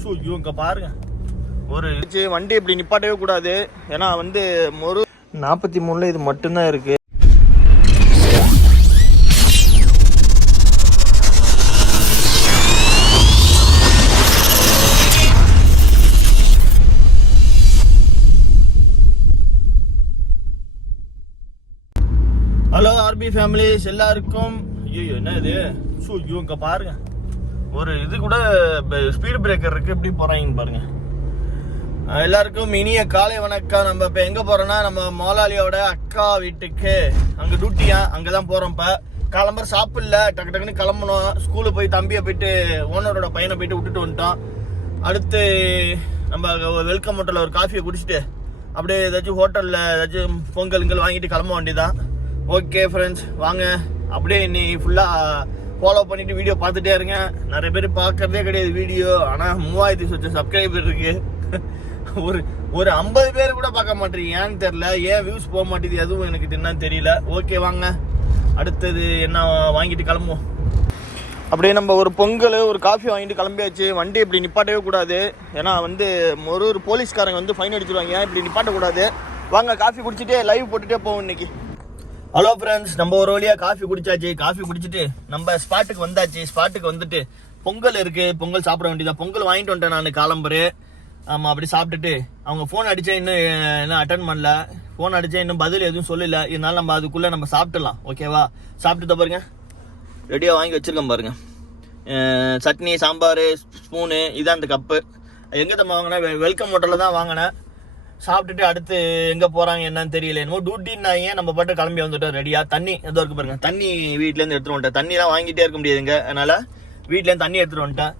Shoe பாருங்க. ஒரு வண்டி இப்படி நிப்பாட்டவே கூடாது. ஏன்னா வந்து ஒரு நாற்பத்தி மூணுல இது மட்டும்தான் இருக்கு. ஹலோ ஆர்பி ஃபேமிலிஸ் எல்லாருக்கும் ஐயோ என்ன இது? ஷூ இவங்க பாருங்க. ஒரு இது கூட ஸ்பீடு பிரேக்கர் இருக்கு எப்படி போகிறாங்கன்னு பாருங்க. எல்லாருக்கும் இனிய காலை வணக்கம். நம்ம இப்போ எங்கே போகிறோன்னா நம்ம முதலாளியோட அக்கா வீட்டுக்கு. அங்கே டியூட்டியா அங்கே தான் போகிறோம் இப்போ. கிளம்புற சாப்பிடல டக்கு டக்குன்னு கிளம்பணும். ஸ்கூலுக்கு போய் தம்பியை போயிட்டு ஓனரோட பையனை போயிட்டு விட்டுட்டு வந்துட்டோம். அடுத்து நம்ம வெல்கம் ஹோட்டலில் ஒரு காஃபியை குடிச்சிட்டு அப்படியே ஏதாச்சும் ஹோட்டலில் ஏதாச்சும் பொங்கல் இங்கல் வாங்கிட்டு கிளம்ப வேண்டியதான் ஓகே ஃப்ரெண்ட்ஸ் வாங்க. அப்படியே இன்னி ஃபுல்லாக ஃபாலோ பண்ணிட்டு வீடியோ பார்த்துட்டே இருங்க. நிறைய பேர் பார்க்கறதே கிடையாது வீடியோ ஆனால் மூவாயிரத்தி சொச்சம் சப்ஸ்கிரைபர் இருக்கு. ஒரு ஒரு ஐம்பது பேர் கூட பார்க்க மாட்டேறீங்க ஏன்னு தெரியல. ஏன் வியூஸ் போக மாட்டேது எதுவும் எனக்கு என்னன்னு தெரியல. ஓகே வாங்க. அடுத்தது என்ன வாங்கிட்டு கிளம்புவோம். அப்படியே நம்ம ஒரு பொங்கல் ஒரு காஃபி வாங்கிட்டு கிளம்பியாச்சு. வண்டி இப்படி நிப்பாட்டவே கூடாது. ஏன்னா வந்து ஒரு ஒரு போலீஸ்காரங்க வந்து ஃபைன் அடிச்சிருவாங்க. ஏன் இப்படி நிப்பாட்டக்கூடாது? வாங்க காஃபி குடிச்சிட்டே லைவ் போட்டுகிட்டே போவோம் இன்னைக்கு. ஹலோ ஃப்ரெண்ட்ஸ் நம்ம ஒரு வழியாக காஃபி குடிச்சாச்சு. காஃபி குடிச்சிட்டு நம்ம ஸ்பாட்டுக்கு வந்தாச்சு. ஸ்பாட்டுக்கு வந்துட்டு பொங்கல் இருக்குது பொங்கல் சாப்பிட வேண்டியதா பொங்கல் வாங்கிட்டு வந்துட்டேன் நான் காலம்பரு. ஆமாம் அப்படி சாப்பிட்டுட்டு அவங்க ஃபோன் அடித்தா இன்னும் இன்னும் அட்டன் பண்ணல. ஃபோன் அடித்தேன் இன்னும் பதில் எதுவும் சொல்லல. இதனால நம்ம அதுக்குள்ளே நம்ம சாப்பிட்டுலாம் ஓகேவா சாப்பிட்டு பாருங்க. ரெடியாக வாங்கி வச்சுருக்கோம் பாருங்க. சட்னி சாம்பார் ஸ்பூனு இதான் அந்த கப்பு எங்கே தான் வாங்கினேன்? வெல்கம் ஹோட்டலில் தான் வாங்கினேன். சாப்பிட்டுட்டு அடுத்து எங்கே போகிறாங்க என்னன்னு தெரியல என்னமோ டியூட்டின்னாங்க நம்ம பாட்டு கிளம்பி வந்துட்டோம் ரெடியாக தண்ணி எதோ இருக்கு பாருங்க. தண்ணி வீட்டிலேருந்து எடுத்துகிட்டு வந்துட்டேன். தண்ணிலாம் வாங்கிட்டே இருக்க முடியாதுங்க அதனால் வீட்டிலேருந்து தண்ணி எடுத்துகிட்டு வந்துட்டேன்.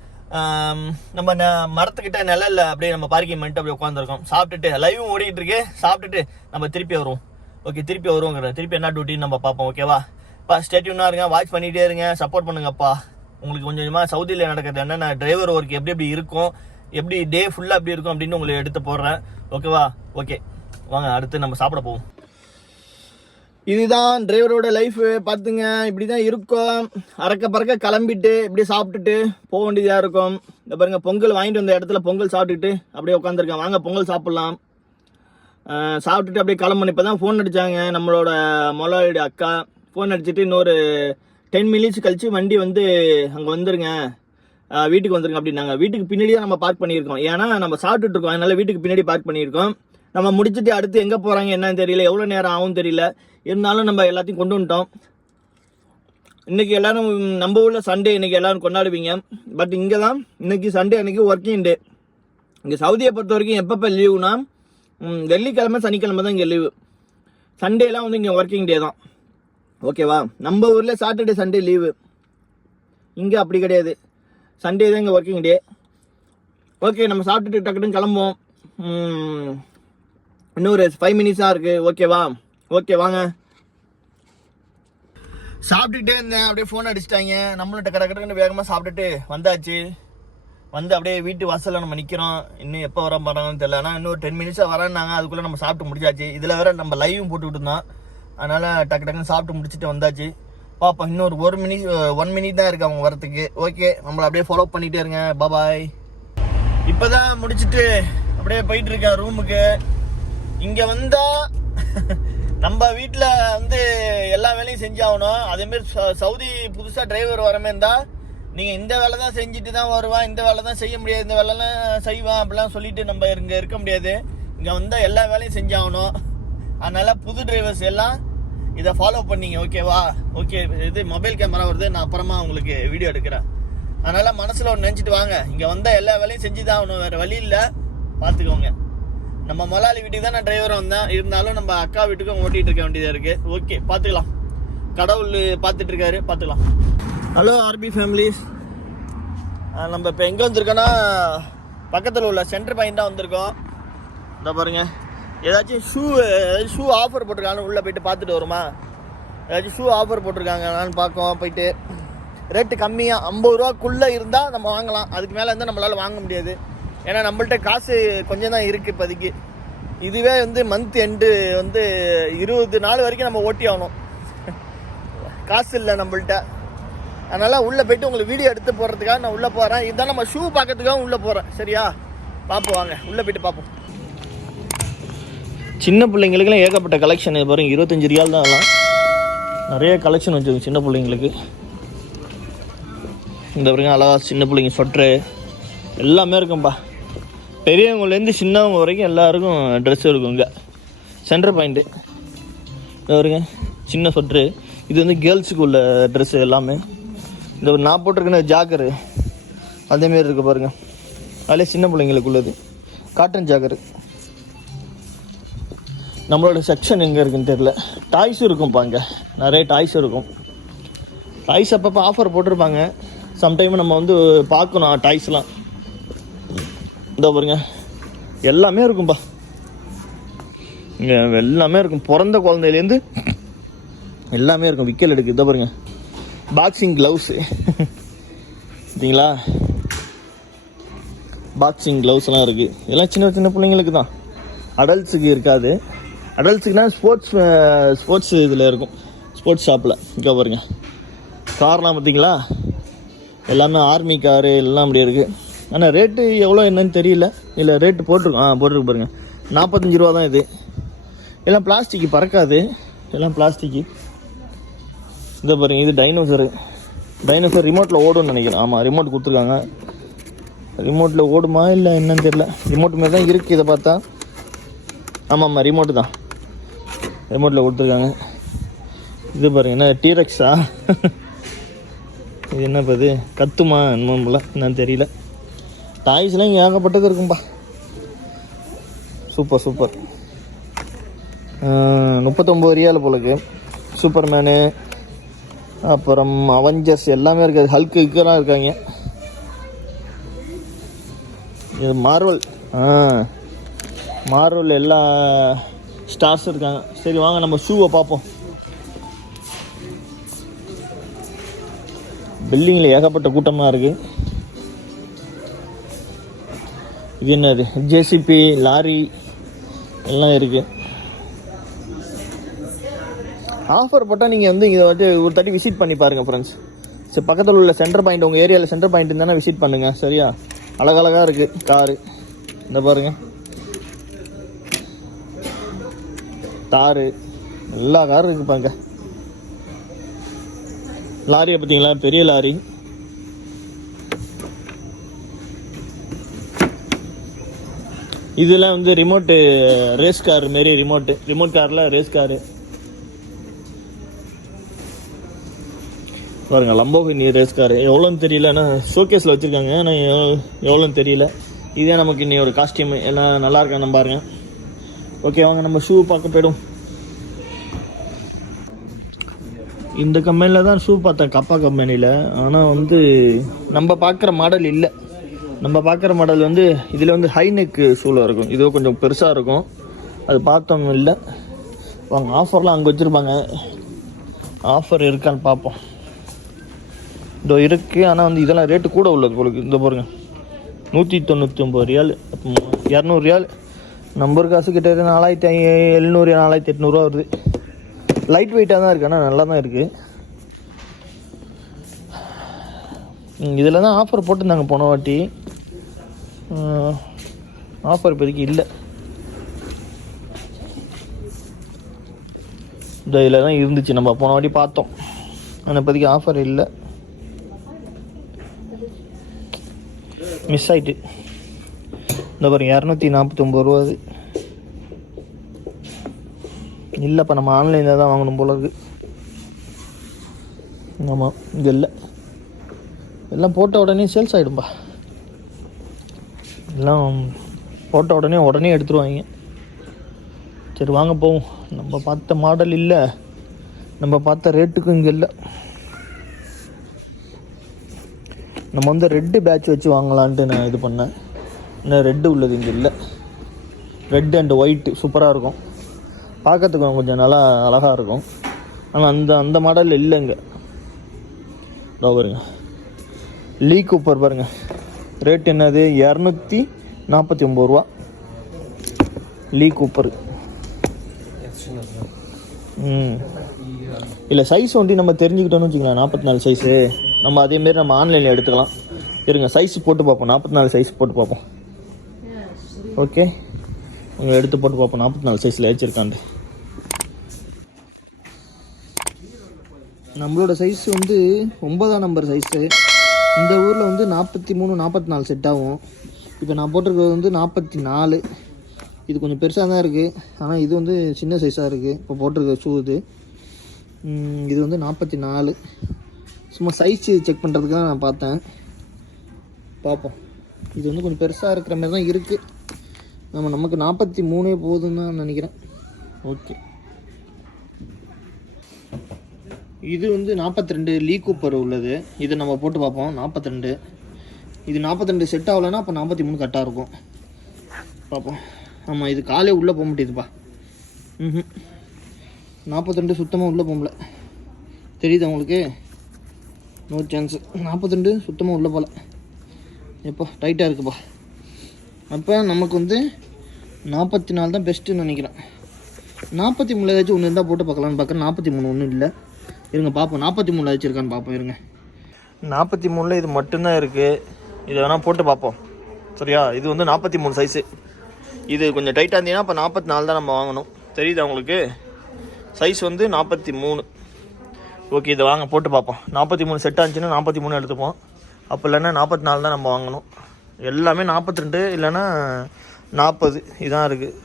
நம்ம ந- மரத்துக்கிட்ட நிழல்ல அப்படியே நம்ம பார்க்கிங் பண்ணிட்டு அப்படியே உட்காந்துருக்கோம் சாப்பிட்டுட்டு லைவும் ஓடிக்கிட்டு இருக்கு. சாப்பிட்டுட்டு நம்ம திருப்பி வருவோம். ஓகே திருப்பி வருவோங்கிற திருப்பி என்ன டியூட்டின்னு நம்ம பார்ப்போம் ஓகேவா இப்போ ஸ்டேட்யூனாக இருங்க. வாட்ச் பண்ணிகிட்டே இருங்க. சப்போர்ட் பண்ணுங்கப்பா. உங்களுக்கு கொஞ்சம் கொஞ்சமாக சவுதியில் நடக்கிறது என்னென்ன டிரைவர் ஒர்க் எப்படி எப்படி இருக்கும் எப்படி டே ஃபுல்லாக எப்படி இருக்கும் அப்படின்னு உங்களுக்கு எடுத்து போடுறேன். ஓகேவா ஓகே வாங்க அடுத்து நம்ம சாப்பிட போவோம். இதுதான் டிரைவரோட லைஃபு பார்த்துங்க இப்படி தான் இருக்கும். அறக்க பறக்க கிளம்பிட்டு இப்படி சாப்பிட்டுட்டு போக வேண்டியதாக இருக்கும். இந்த பாருங்க பொங்கல் வாங்கிட்டு வந்த இடத்துல பொங்கல் சாப்பிட்டுட்டு அப்படியே உட்காந்துருக்கேன் வாங்க பொங்கல் சாப்பிட்லாம். சாப்பிட்டுட்டு அப்படியே கிளம்பணும். இப்போ தான் ஃபோன் அடித்தாங்க நம்மளோட முதலாளியோட அக்கா. ஃபோன் அடிச்சுட்டு இன்னொரு டென் மினிட்ஸ் கழித்து வண்டி வந்து அங்கே வந்துருங்க. வீட்டுக்கு வந்துருங்க அப்படின்னாங்க வீட்டுக்கு பின்னாடி தான் நம்ம பார்க் பண்ணியிருக்கோம். ஏன்னா நம்ம சாப்பிட்டுட்டு இருக்கோம். அதனால வீட்டுக்கு பின்னாடி பார்க் பண்ணியிருக்கோம். நம்ம முடிச்சுட்டு அடுத்து எங்கே போகிறாங்க என்னன்னு தெரியல. எவ்வளோ நேரம் ஆகும் தெரியல. இருந்தாலும் நம்ம எல்லாத்தையும் கொண்டு வந்துட்டோம். இன்னைக்கு எல்லோரும் நம்ம ஊரில் சண்டே இன்னைக்கு எல்லோரும் கொண்டாடுவீங்க. பட் இங்கே தான் இன்றைக்கி சண்டே அன்றைக்கி ஒர்க்கிங் டே இங்கே சவுதியை பொறுத்த வரைக்கும் எப்பப்போ லீவுனா வெள்ளிக்கிழமை சனிக்கிழமை தான் இங்கே லீவு சண்டேலாம் வந்து இங்கே ஒர்க்கிங் டே தான். ஓகேவா நம்ம ஊரில் சாட்டர்டே சண்டே லீவு இங்கே அப்படி கிடையாது. சண்டே தான் இங்கே ஒர்க்கிங் டே ஓகே நம்ம சாப்பிட்டுட்டு டக்குன்னு கிளம்புவோம். இன்னொரு ஃபைவ் மினிட்ஸாக இருக்குது ஓகேவா ஓகே வாங்க. சாப்பிட்டுட்டே இருந்தேன். அப்படியே ஃபோன் அடிச்சிட்டாங்க. நம்மள்ட்ட கடை டக்குன்னு வேகமாக சாப்பிட்டுட்டு வந்தாச்சு. வந்து அப்படியே வீட்டு வாசலில் நம்ம நிற்கிறோம் இன்னும் எப்போ வர போகிறாங்கன்னு தெரியல. ஆனால் இன்னும் டென் மினிட்ஸாக வரேன்னாங்க அதுக்குள்ளே நம்ம சாப்பிட்டு முடிச்சாச்சு. இதில் வேற நம்ம லைவும் போட்டுக்கிட்டு இருந்தோம். அதனால் டக்கு டக்குன்னு சாப்பிட்டு முடிச்சுட்டு வந்தாச்சு. பாப்பா இன்னொரு ஒரு மினிட் ஒன் மினிட் தான் இருக்கு அவங்க வரத்துக்கு ஓகே நம்மளை அப்படியே ஃபாலோ பண்ணிகிட்டே இருங்க. பாபாய் இப்போதான் முடிச்சுட்டு அப்படியே போயிட்டு இருக்கேன் ரூமுக்கு இங்கே வந்தா நம்ம வீட்டில் வந்து எல்லா வேலையும் செஞ்சாகணும். அதேமாரி ச- சவுதி புதுசாக டிரைவர் வரமே இருந்தால் நீங்கள் இந்த வேலை தான் செஞ்சுட்டு தான் வருவான் இந்த வேலை தான் செய்ய முடியாது இந்த வேலைலாம் செய்வான் அப்படிலாம் சொல்லிட்டு நம்ம இங்கே இருக்க முடியாது. இங்கே வந்தால் எல்லா வேலையும் செஞ்சாகணும். அதனால புது டிரைவர்ஸ் எல்லாம் இதை ஃபாலோ பண்ணீங்க ஓகேவா ஓகே இது மொபைல் கேமரா வருது நான் அப்புறமா உங்களுக்கு வீடியோ எடுக்கிறேன். அதனால் மனசில் ஒன்று நினச்சிட்டு வாங்க. இங்கே வந்தால் எல்லா வேலையும் செஞ்சு தான் ஆகணும் வேறு வழி இல்லை. பார்த்துக்கோங்க. நம்ம முதலாளி வீட்டுக்கு தான் நான் டிரைவராக வந்தேன். இருந்தாலும் நம்ம அக்கா வீட்டுக்கும் ஓட்டிகிட்டு இருக்க வேண்டியதாக இருக்குது ஓகே பார்த்துக்கலாம். கடவுள் பார்த்துட்ருக்காரு பார்த்துக்கலாம். ஹலோ ஆர்பி ஃபேமிலிஸ் நம்ம இப்போ எங்கே வந்திருக்கோன்னா பக்கத்தில் உள்ள சென்டர் பாயிண்ட் தான் வந்திருக்கோம். இந்த பாருங்கள் ஏதாச்சும் ஷூ ஏதாச்சும் ஷூ ஆஃபர் போட்டிருக்காங்கன்னு உள்ளே போயிட்டு பார்த்துட்டு வருமா? ஏதாச்சும் ஷூ ஆஃபர் போட்டிருக்காங்களான்னு பார்க்கோம் போயிட்டு. ரேட்டு கம்மியாக ஐம்பது ரூபாக்குள்ளே இருந்தால் நம்ம வாங்கலாம். அதுக்கு மேலே இருந்தால் நம்மளால் வாங்க முடியாது. ஏன்னா நம்மள்ட்ட காசு கொஞ்சம் தான் இருக்குது இப்போதைக்கு. இதுவே வந்து மந்த் எண்டு வந்து இருபது நாள் வரைக்கும் நம்ம ஓட்டி ஆகணும். காசு இல்லை நம்மள்ட்ட. அதனால் உள்ளே போயிட்டு உங்களுக்கு வீடியோ எடுத்து போடுறதுக்காக நான் உள்ளே போகிறேன் இதுதான் நம்ம ஷூ பார்க்கறதுக்காக உள்ளே போகிறேன் சரியா? பார்ப்போம் வாங்க. உள்ளே போயிட்டு பார்ப்போம். சின்ன பிள்ளைங்களுக்குலாம் ஏகப்பட்ட கலெக்ஷன் இது பாருங்க இருபத்தஞ்சி ரியால் தான் எல்லாம். நிறைய கலெக்ஷன் வச்சுருக்கு சின்ன பிள்ளைங்களுக்கு. இந்த பாருங்க அழகா சின்ன பிள்ளைங்க ஸ்வெட்ரு எல்லாமே இருக்கும்பா. பெரியவங்கலேருந்து சின்னவங்க வரைக்கும் எல்லாருக்கும் ட்ரெஸ் இருக்கும் இங்கே. சென்டர் பாயிண்ட்டு இந்த பாருங்க சின்ன ஸ்வெட்ரு இது வந்து கேர்ள்ஸுக்கு உள்ள ட்ரெஸ்ஸு எல்லாமே. இந்த ஒரு நான் போட்டிருக்கேன ஜாக்கரு அதேமாரி இருக்குது பாருங்கள் அதிலே சின்ன பிள்ளைங்களுக்கு உள்ளது காட்டன் ஜாக்கரு நம்மளோட செக்ஷன் எங்கே இருக்குன்னு தெரில டாய்ஸும் இருக்கும்ப்பா இங்கே நிறைய டாய்ஸ் இருக்கும். டாய்ஸ் அப்பப்போ ஆஃபர் போட்டிருப்பாங்க. சம்டைம் நம்ம வந்து பார்க்கணும் டாய்ஸ்லாம் இந்த பாருங்க. எல்லாமே இருக்கும்ப்பா இங்கே எல்லாமே இருக்கும். பிறந்த குழந்தையிலேருந்து எல்லாமே இருக்கும். விக்கல் எடுக்கு. இதை பாருங்க. பாக்ஸிங் க்ளவுஸு பார்த்தீங்களா? பாக்ஸிங் க்ளவுஸ்லாம் இருக்குது இதெல்லாம் சின்ன சின்ன பிள்ளைங்களுக்கு தான் அடல்ட்ஸுக்கு இருக்காது. அடல்ட்ஸுக்குனா ஸ்போர்ட்ஸ் ஸ்போர்ட்ஸ் இதில் இருக்கும். ஸ்போர்ட்ஸ் ஷாப்பில் இங்கே பாருங்க. கார்லாம் பார்த்தீங்களா? எல்லாமே ஆர்மி காரு எல்லாம் அப்படி இருக்குது ஆனால் ரேட்டு எவ்வளோ என்னன்னு தெரியல. இல்லை ரேட்டு போட்டிருக்கோம். ஆ போட்டிருக்கு பாருங்க. நாற்பத்தஞ்சு ரூபா தான் இது. எல்லாம் பிளாஸ்டிக்கு பறக்காது. எல்லாம் பிளாஸ்டிக்கு இந்த பாருங்க இது டைனோசரு டைனோசர் ரிமோட்டில் ஓடும்னு நினைக்கிறேன். ஆமாம் ரிமோட் கொடுத்துருக்காங்க. ரிமோட்டில் ஓடுமா இல்லை என்னன்னு தெரியல. ரிமோட் மாதிரி தான் இருக்குது இதை பார்த்தா. ஆமாம் ஆமாம் ரிமோட்டு தான். ரிமோட்டில் கொடுத்துருக்காங்க. இது பாருங்க என்ன டீரக்ஸா இது என்ன இது கத்துமா என்னமோ என்னன்னு தெரியல. டாய்ஸ்லாம் இங்கே ஏகப்பட்டது இருக்கும்பா. சூப்பர் சூப்பர் முப்பத்தொம்பது ரியால் போலக்கு சூப்பர் மேனு அப்புறம் அவெஞ்சர்ஸ் எல்லாமே இருக்காது. ஹல்க்கு இக்கெல்லாம் இருக்காங்க. இது மார்வல் ஆ மார்வல் எல்லா ஸ்டார்ஸ் இருக்காங்க. சரி வாங்க நம்ம ஷூவை பார்ப்போம். பில்டிங்கில் ஏகப்பட்ட கூட்டமாக இருக்குது இது என்னது? ஜேசிபி லாரி எல்லாம் இருக்குது ஆஃபர் போட்டால் நீங்கள் வந்து இதை வந்து ஒரு தாட்டி விசிட் பண்ணி பாருங்கள் ஃப்ரெண்ட்ஸ் சரி பக்கத்தில் உள்ள சென்டர் பாயிண்ட் உங்கள் ஏரியாவில் சென்டர் பாயிண்ட் இருந்தானே விசிட் பண்ணுங்கள் சரியா? அழகழகாக இருக்குது காரு இந்த பாருங்கள் காரு எல்லா காரும் இருக்குது பாருங்க. லாரியை பார்த்தீங்களா? பெரிய லாரி. இதெல்லாம் வந்து ரிமோட்டு ரேஸ் கார் மாரி ரிமோட்டு ரிமோட் காரில் ரேஸ் காரு பாருங்க லம்போகினி ரேஸ் கார் எவ்வளோன்னு தெரியல. ஆனால் ஷோகேஸில் வச்சுருக்காங்க. ஆனால் எவ்வளோன்னு தெரியல. இதே நமக்கு இன்னி ஒரு காஸ்டியூம் எல்லாம் நல்லா இருக்கான்னு பாருங்கள் ஓகே வாங்க நம்ம ஷூ பார்க்க போயிடும். இந்த கம்பெனியில் தான் ஷூ பார்த்தேன் கப்பா கம்பெனியில் ஆனால் வந்து நம்ம பார்க்குற மாடல் இல்லை. நம்ம பார்க்குற மாடல் வந்து இதில் வந்து ஹை நெக் ஷூவில் இருக்கும். இதோ கொஞ்சம் பெருசாக இருக்கும். அது பார்த்தோம் இல்லை. வாங்க ஆஃபர்லாம் அங்கே வச்சுருப்பாங்க. ஆஃபர் இருக்கான்னு பார்ப்போம். இதோ இருக்குது ஆனால் வந்து இதெல்லாம் ரேட்டு கூட உள்ளது போலுக்கு இந்த பாருங்க. நூற்றி தொண்ணூற்றி ஒம்பது ரியால் இரநூறு ரியால். நம்பர் காசு கிட்ட நாலாயிரத்தி ஐ எழுநூறு நாலாயிரத்தி எட்நூறுவா வருது. லைட் வெயிட்டாக தான் இருக்குது ஆனால் நல்லா தான் இருக்குது இதில் தான் ஆஃபர் போட்டிருந்தாங்க போன வாட்டி. ஆஃபர் இப்போதைக்கு இல்லை. இந்த இதில் தான் இருந்துச்சு. நம்ம போன வாட்டி பார்த்தோம். ஆனால் இப்போதைக்கு ஆஃபர் இல்லை. மிஸ் ஆயிட்டு. இந்த பாருங்க இரநூத்தி நாற்பத்தொம்பது ரூபா அது இல்லைப்பா நம்ம ஆன்லைனில் தான் வாங்கணும் போல இருக்கு. ஆமாம் இது இல்லை. எல்லாம் போட்ட உடனே சேல்ஸ் ஆகிடும்பா எல்லாம் போட்ட உடனே உடனே எடுத்துருவாங்க. சரி வாங்க போவோம். நம்ம பார்த்த மாடல் இல்லை. நம்ம பார்த்த ரேட்டுக்கும் இங்கே இல்லை. நம்ம வந்து ரெட்டு பேட்ச் வச்சு வாங்கலான்ட்டு நான் இது பண்ணேன். இன்னும் ரெட்டு உள்ளது இங்கே இல்லை. ரெட் அண்ட் ஒயிட் சூப்பராக இருக்கும். பார்க்கறதுக்கு கொஞ்சம் நல்லா அழகாக இருக்கும். ஆனால் அந்த அந்த மாடல் இல்லை இங்கே. இதோ பாருங்க. லீ கூப்பர் பாருங்க. ரேட் என்னது? இரநூத்தி நாற்பத்தி ஒம்பது ரூபா. லீ கூப்பர் ம். இல்லை சைஸ் வந்து நம்ம தெரிஞ்சுக்கிட்டோம்னு வச்சுக்கலாம் நாற்பத்தி நாலு சைஸு நம்ம அதேமாரி நம்ம ஆன்லைனில் எடுத்துக்கலாம். இருங்க சைஸ் போட்டு பார்ப்போம். நாற்பத்தி நாலு சைஸ் போட்டு பார்ப்போம். ஓகே. உங்களை எடுத்து போட்டு பார்ப்போம் நாற்பத்தி நாலு சைஸில் வச்சுருக்காண்டு நம்மளோட சைஸ் வந்து ஒன்பதாம் நம்பர் சைஸு இந்த ஊரில் வந்து நாற்பத்தி மூணு நாற்பத்தி நாலு செட் ஆகும். இப்போ நான் போட்டிருக்கிறது வந்து நாற்பத்தி நாலு இது கொஞ்சம் பெருசாக தான் இருக்குது ஆனால் இது வந்து சின்ன சைஸாக இருக்குது இப்போ போட்டிருக்க ஷூ இது. இது வந்து நாற்பத்தி நாலு சும்மா சைஸ் செக் பண்ணுறதுக்கு தான் நான் பார்த்தேன். பார்ப்போம் இது வந்து கொஞ்சம் பெருசாக இருக்கிற மாதிரி தான் இருக்குது நம்ம நமக்கு நாற்பத்தி மூணே போதும்னு தான் நினைக்கிறேன். ஓகே. இது வந்து நாற்பத்தி ரெண்டு லீ கூப்பர் உள்ளது. இது நம்ம போட்டு பார்ப்போம். நாற்பத்தி ரெண்டு. இது நாற்பத்தி ரெண்டு செட் ஆகலைன்னா அப்போ நாற்பத்தி மூணு கரெக்டாக இருக்கும். பார்ப்போம். ஆமாம் இது காலே உள்ளே போக முடியுதுப்பா ம் நாற்பத்தி ரெண்டு சுத்தமாக உள்ளே போகல. தெரியுதா உங்களுக்கு? நோ சான்ஸு நாற்பத்தி ரெண்டு சுத்தமாக உள்ளே போகல. எப்போ டைட்டாக இருக்குப்பா. அப்போ நமக்கு வந்து நாற்பத்தி நாலு தான் பெஸ்ட்டுன்னு நினைக்கிறேன். நாற்பத்தி மூணு ஏதாச்சும் ஒன்று இருந்தால் போட்டு பார்க்கலான்னு பார்க்குறேன். நாற்பத்தி மூணு ஒன்றும் இல்லை. இருங்க பார்ப்போம். நாற்பத்தி மூணு ஏதாச்சும் இருக்கான்னு பார்ப்போம் இருங்க. நாற்பத்தி மூணில் இது மட்டும்தான் இருக்குது இதை வேணால் போட்டு பார்ப்போம். சரியா? இது வந்து நாற்பத்தி மூணு சைஸு இது கொஞ்சம் டைட்டாக இருந்தீங்கன்னா அப்போ நாற்பத்தி நாலு தான் நம்ம வாங்கணும். தெரியுதா உங்களுக்கு? சைஸ் வந்து நாற்பத்தி மூணு ஓகே இதை வாங்க போட்டு பார்ப்போம். நாற்பத்தி மூணு செட் ஆச்சுன்னா நாற்பத்தி மூணு எடுத்துப்போம். அப்போ இல்லைன்னா நாற்பத்தி நாலு தான் நம்ம வாங்கணும். எல்லாமே நாற்பத்தி ரெண்டு இல்லைன்னா நாற்பது இதான் இருக்குது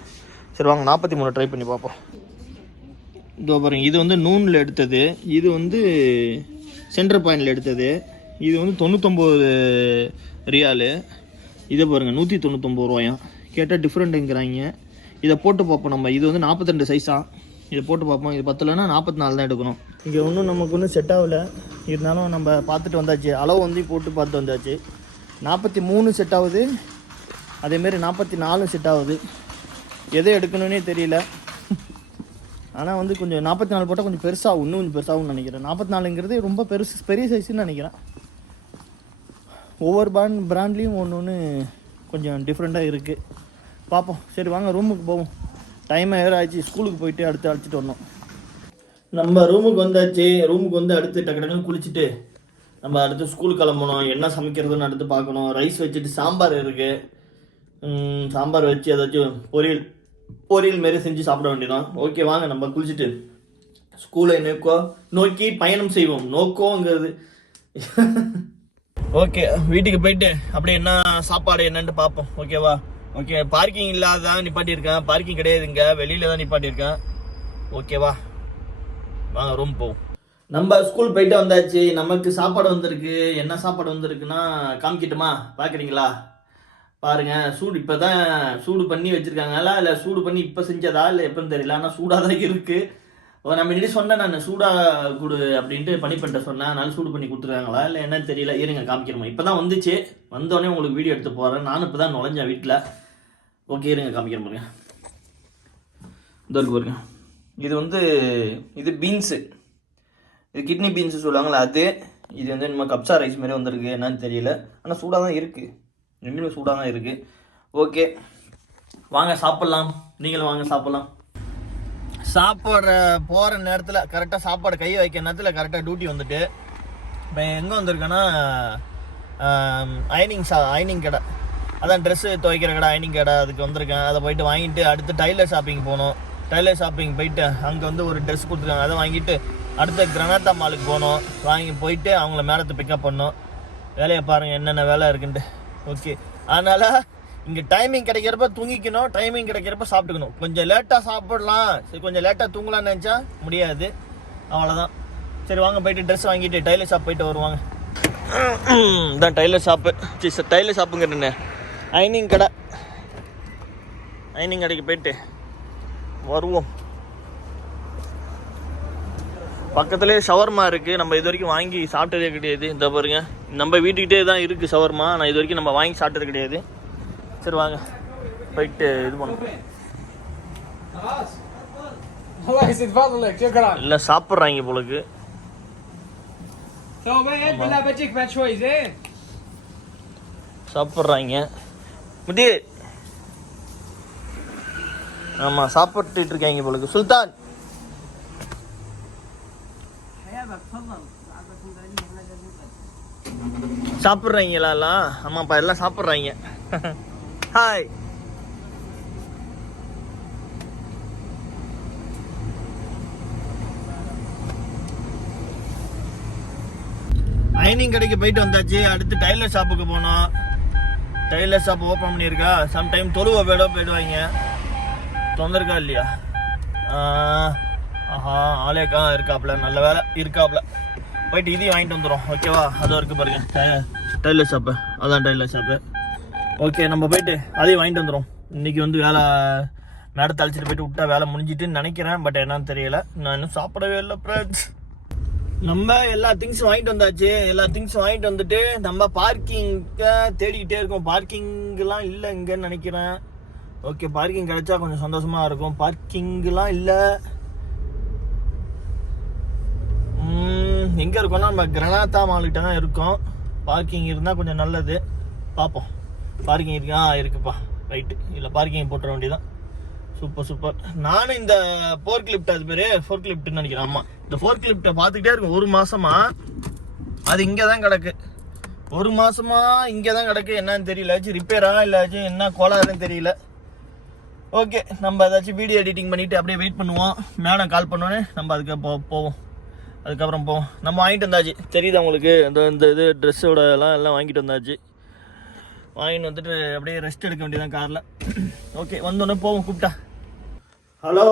சரி வாங்க நாற்பத்தி மூணு ட்ரை பண்ணி பார்ப்போம். இதோ பாருங்க இது வந்து நூனில் எடுத்தது. இது வந்து சென்டர் பாயிண்டில் எடுத்தது. இது வந்து தொண்ணூத்தொம்பது ரியாலு. இதை பாருங்கள் நூற்றி தொண்ணூத்தொம்பது ரூபாயாம் கேட்டால் டிஃப்ரெண்ட்டுங்கிறாங்க இதை போட்டு பார்ப்போம் நம்ம. இது வந்து நாற்பத்தி ரெண்டு சைஸாக இதை போட்டு பார்ப்போம். இது பத்தலைன்னா நாற்பத்தி நாலு தான் எடுக்கணும். இங்கே ஒன்றும் நமக்கு ஒன்றும் செட் ஆகலை. இருந்தாலும் நம்ம பார்த்துட்டு வந்தாச்சு. அளவு வந்து போட்டு பார்த்து வந்தாச்சு. நாற்பத்தி மூணு செட் ஆகுது. அதேமாரி நாற்பத்தி நாலும் செட் ஆகுது. எதை எடுக்கணும்னே தெரியல. ஆனால் வந்து கொஞ்சம் நாற்பத்தி நாலு போட்டால் கொஞ்சம் பெருசாகும் இன்னும் கொஞ்சம் பெருசாகும்னு நினைக்கிறேன். நாற்பத்தி நாலுங்கிறது ரொம்ப பெருசு பெரிய சைஸ்ன்னு நினைக்கிறேன். ஒவ்வொரு பிராண்ட் பிராண்ட்லேயும் ஒன்று ஒன்று கொஞ்சம் டிஃப்ரெண்ட்டாக இருக்குது பார்ப்போம் சரி வாங்க ரூமுக்கு போவோம். டைம் ஏற ஆயிடுச்சு. ஸ்கூலுக்கு போயிட்டு அடுத்து அழைச்சிட்டு வரணும். நம்ம ரூமுக்கு வந்தாச்சு. ரூமுக்கு வந்து அடுத்து டக்கு டக்குன்னு குளிச்சுட்டு நம்ம அடுத்து ஸ்கூல் கிளம்பணும். என்ன சமைக்கிறதுன்னு அடுத்து பார்க்கணும். ரைஸ் வச்சுட்டு சாம்பார் இருக்குது சாம்பார் வச்சு ஏதாச்சும் பொரியல் பொரியல் மாரி செஞ்சு சாப்பிட வேண்டியதான் ஓகே வாங்க நம்ம குளிச்சுட்டு ஸ்கூலை நோக்கோ நோக்கி பயணம் செய்வோம். நோக்கோங்கிறது. ஓகே வீட்டுக்கு போயிட்டு அப்படியே என்ன சாப்பாடு என்னன்னு பார்ப்போம். ஓகேவா ஓகே பார்க்கிங் இல்லாதான் நிப்பாட்டியிருக்கேன். பார்க்கிங் கிடையாது இங்கே வெளியில தான் நிப்பாட்டியிருக்கேன். ஓகேவா வாங்க ரூம் போவோம். நம்ம ஸ்கூல் போயிட்டு வந்தாச்சு. நமக்கு சாப்பாடு வந்திருக்கு. என்ன சாப்பாடு வந்திருக்குன்னா காமிக்கட்டுமா? பார்க்குறீங்களா பாருங்க சூடு இப்போ தான் சூடு பண்ணி வச்சிருக்காங்களா? இல்லை சூடு பண்ணி இப்போ செஞ்சதா? இல்லை எப்போன்னு தெரியல. ஆனால் சூடாக தான் இருக்குது நம்ம முன்னாடி சொன்னேன் நான். சூடாக கொடு அப்படின்ட்டு பனிப்பட்ட சொன்னேன். அதனால சூடு பண்ணி கொடுத்துருக்காங்களா? இல்லை என்னன்னு தெரியல. இருங்க காமிக்கிறோமா இப்போ தான் வந்துச்சு. வந்தோடனே உங்களுக்கு வீடியோ எடுத்து போகிறேன் நானும் இப்போ தான் நுழைஞ்சேன் வீட்டில் ஓகே இருங்க காமிக்கிறேன் பாருங்க. இந்த பாருங்க. இது வந்து இது பீன்ஸு இது கிட்னி பீன்ஸ் சொல்லுவாங்களே அது இது வந்து நம்ம கப்சா ரைஸ் மாதிரி வந்திருக்கு. என்னன்னு தெரியல. ஆனால் சூடாக தான் இருக்குது ரெண்டுமே சூடாக தான் இருக்குது ஓகே வாங்க சாப்பிட்லாம். நீங்களும் வாங்க சாப்பிட்லாம். சாப்பாடு போகிற நேரத்தில் கரெக்டாக சாப்பாடு கை வைக்கிற நேரத்தில் கரெக்டாக டியூட்டி வந்துட்டு இப்போ எங்கே வந்திருக்கேன்னா அயனிங் சா அயனிங் கடை. அதான் ட்ரெஸ்ஸு துவைக்கிற கடை அயனிங் கடை அதுக்கு வந்திருக்கேன். அதை போயிட்டு வாங்கிட்டு அடுத்து டைலர் ஷாப்பிங் போகணும். டைலர் ஷாப்பிங் போயிட்டு அங்கே வந்து ஒரு ட்ரெஸ் கொடுத்துருக்காங்க. அதை வாங்கிட்டு அடுத்த கிரனாத்தா மாலுக்கு போகணும். வாங்கி போயிட்டு அவங்கள மேடத்தை பிக்கப் பண்ணோம் வேலையை பாருங்கள் என்னென்ன வேலை இருக்குன்ட்டு. ஓகே அதனால் இங்கே டைமிங் கிடைக்கிறப்ப தூங்கிக்கணும் டைமிங் கிடைக்கிறப்ப சாப்பிட்டுக்கணும். கொஞ்சம் லேட்டாக சாப்பிடலாம். சரி கொஞ்சம் லேட்டாக தூங்கலாம்னு நினச்சா முடியாது. அவ்வளோதான் சரி வாங்க போயிட்டு ட்ரெஸ் வாங்கிட்டு டைலர் ஷாப் போயிட்டு வருவாங்க. இதான் டைலர் ஷாப்பு சரி சார் டைலர் ஷாப்புங்கிறண்ணே ஐனிங் கடை. ஐனிங் கடைக்கு போயிட்டு வருவோம். பக்கத்துலேயே ஷவர்மா இருக்குது நம்ம இது வரைக்கும் வாங்கி சாப்பிட்டதே கிடையாது. இந்த பாருங்க. நம்ம வீட்டுக்கிட்டே தான் இருக்குது ஷவர்மா. ஆனால் இது வரைக்கும் நம்ம வாங்கி சாப்பிட்டது கிடையாது. சரி வாங்க. போயிட்டு இது பண்ணுவோம். இல்லை சாப்பிட்றாங்க போலக்கு சாப்பிட்றாங்க. முடி ஆமாம் சாப்பிட்டுட்டு இருக்காங்க போலக்கு சுல்தான்! சாப்பிட்றீங்களா? எல்லாம் ஆமாப்பா எல்லாம் சாப்பிட்றாங்க. ஹாய் அயனிங் கடைக்கு போயிட்டு வந்தாச்சு. அடுத்து டைலர் ஷாப்புக்கு போனோம். டைலர் ஷாப் ஓப்பன் பண்ணியிருக்கா? சம்டைம் தொழுவ போயிட போயிடுவாங்க. தொந்தருக்கா இல்லையா? ஆஹ், ஆஹா ஆலேக்கா இருக்காப்ல. நல்ல வேலை. இருக்காப்ல. போயிட்டு இதையும் வாங்கிட்டு வந்துடும் ஓகேவா அது வரைக்கும் பாருங்க. டை- டைலர் ஷாப்பு அதான் டைலர் ஷாப்பு ஓகே நம்ம போயிட்டு அதையும் வாங்கிட்டு வந்துடும் இன்னைக்கு வந்து வேலை மேடத்தை அழைச்சிட்டு போயிட்டு விட்டா வேலை முடிஞ்சிட்டுன்னு நினைக்கிறேன் பட் என்னன்னு தெரியல. நான் இன்னும் சாப்பிடவே இல்லை ஃப்ரெண்ட்ஸ் நம்ம எல்லா திங்ஸும் வாங்கிட்டு வந்தாச்சு. எல்லா திங்ஸும் வாங்கிட்டு வந்துட்டு நம்ம பார்க்கிங்க தேடிக்கிட்டே இருக்கோம். பார்க்கிங்லாம் இல்லை இங்கன்னு நினைக்கிறேன். ஓகே பார்க்கிங் கிடைச்சா கொஞ்சம் சந்தோஷமாக இருக்கும். பார்க்கிங்லாம் இல்லை ம், எங்கே இருக்கோம்னா நம்ம கிரனாத்தா மால்கிட்ட தான் இருக்கோம். பார்க்கிங் இருந்தால் கொஞ்சம் நல்லது. பார்ப்போம் பார்க்கிங் இருக்கா? இருக்குப்பா. ரைட்டு இல்லை பார்க்கிங் போட்டுற வேண்டியதான் சூப்பர் சூப்பர் நானும் இந்த ஃபோர் கிளிப்ட் அது பேர் ஃபோர் லிஃப்ட்னு நினைக்கிறேன். ஆமாம் இந்த ஃபோர்க் கிளிப்டை பார்த்துக்கிட்டே இருக்கும். ஒரு மாதமா அது இங்கே தான் கிடக்கு. ஒரு மாதமா இங்கே தான் கிடக்கு. என்னன்னு தெரியல. ஏதாச்சும் ரிப்பேரா இல்லாச்சும் என்ன கோளாறுன்னு தெரியல. ஓகே நம்ம ஏதாச்சும் வீடியோ எடிட்டிங் பண்ணிவிட்டு அப்படியே வெயிட் பண்ணுவோம். மேடம் கால் பண்ணோன்னே நம்ம அதுக்கு போ போவோம். அதுக்கப்புறம் போவோம் நம்ம வாங்கிட்டு வந்தாச்சு. தெரியுதா உங்களுக்கு? இந்த இந்த இது ட்ரெஸ்ஸோட எல்லாம் எல்லாம் வாங்கிட்டு வந்தாச்சு. வாங்கிட்டு வந்துட்டு அப்படியே ரெஸ்ட் எடுக்க வேண்டியதான் காரில் ஓகே வந்தோடனே போவோம் கூப்பிட்டா. ஹலோ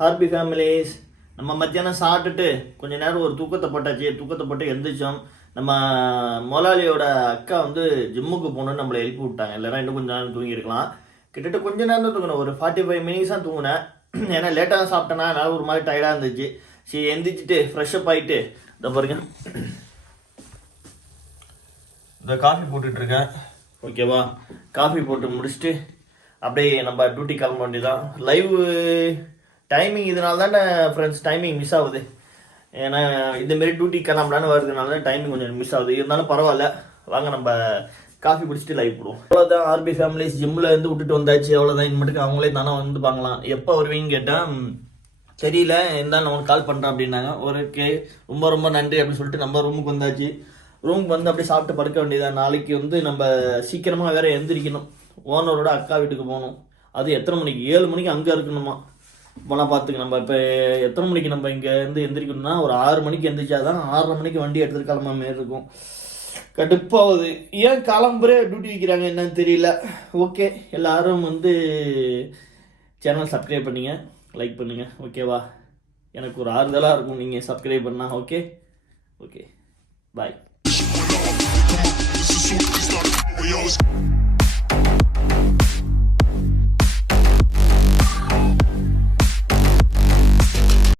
ஹார்பி ஃபேமிலிஸ் நம்ம மத்தியானம் சாப்பிட்டுட்டு கொஞ்ச நேரம் ஒரு தூக்கத்தை போட்டாச்சு. தூக்கத்தை போட்டு எந்திரிச்சோம். நம்ம முதலாளியோட அக்கா வந்து ஜிம்முக்கு போகணுன்னு நம்மளை எழுப்பி விட்டாங்க. இல்லைன்னா இன்னும் கொஞ்சம் நேரம் தூங்கியிருக்கலாம் கிட்டத்தட்ட கொஞ்ச நேரம் தான் தூங்கினேன். ஒரு ஃபார்ட்டி ஃபைவ் மினிட்ஸ் தான் தூங்கினேன். ஏன்னா லேட்டாக தான் சாப்பிட்டேன்னா அதனால ஒரு மாதிரி டயர்டாக இருந்துச்சு. சரி எந்திரிச்சிட்டு ஃப்ரெஷ்அப் ஆகிட்டு இந்த பாருங்க. இந்த காஃபி போட்டுட்ருக்கேன். ஓகேவா காஃபி போட்டு முடிச்சுட்டு அப்படியே நம்ம டியூட்டி கிளம்ப வேண்டியதான் லைவ் டைமிங் இதனால தானே ஃப்ரெண்ட்ஸ் டைமிங் மிஸ் ஆகுது. ஏன்னா இதுமாரி டியூட்டி கிளம்பலான்னு வருதுனால டைமிங் கொஞ்சம் மிஸ் ஆகுது. இருந்தாலும் பரவாயில்ல. வாங்க நம்ம காஃபி குடிச்சிட்டு லைவ் போடுவோம். அவ்வளோதான் ஆர்பி ஃபேமிலிஸ் ஜிம்மில் இருந்து விட்டுட்டு வந்தாச்சு. அவ்வளோதான் இனிமேட்டுக்கு அவங்களே தானே வந்து பார்க்கலாம். எப்போ வருவீங்கன்னு கேட்டால் தெரியல இருந்தாலும் நான் உனக்கு கால் பண்ணுறேன் அப்படின்னாங்க. ஓகே ரொம்ப ரொம்ப நன்றி அப்படின்னு சொல்லிட்டு நம்ம ரூமுக்கு வந்தாச்சு. ரூமுக்கு வந்து அப்படியே சாப்பிட்டு படுக்க வேண்டியதான் நாளைக்கு வந்து நம்ம சீக்கிரமாக வேற எந்திரிக்கணும். ஓனரோட அக்கா வீட்டுக்கு போகணும். அது எத்தனை மணிக்கு? ஏழு மணிக்கு அங்கே இருக்கணுமா? போனால் பார்த்துக்க நம்ம இப்போ எத்தனை மணிக்கு நம்ம இங்கேருந்து எந்திரிக்கணும்னா ஒரு ஆறு மணிக்கு எந்திரிச்சாதான் ஆறரை மணிக்கு வண்டி எடுத்துகிட்டு கிளம்ப மாரி இருக்கும். கடுப்பாகுது. ஏன் கிளம்புறே? டியூட்டி வைக்கிறாங்க என்னன்னு தெரியல. ஓகே எல்லாரும் வந்து சேனல் சப்ஸ்கிரைப் பண்ணிங்க. லைக் பண்ணுங்கள் ஓகேவா எனக்கு ஒரு ஆறுதலாக இருக்கும் நீங்கள் சப்ஸ்கிரைப் பண்ணால் okay okay bye We always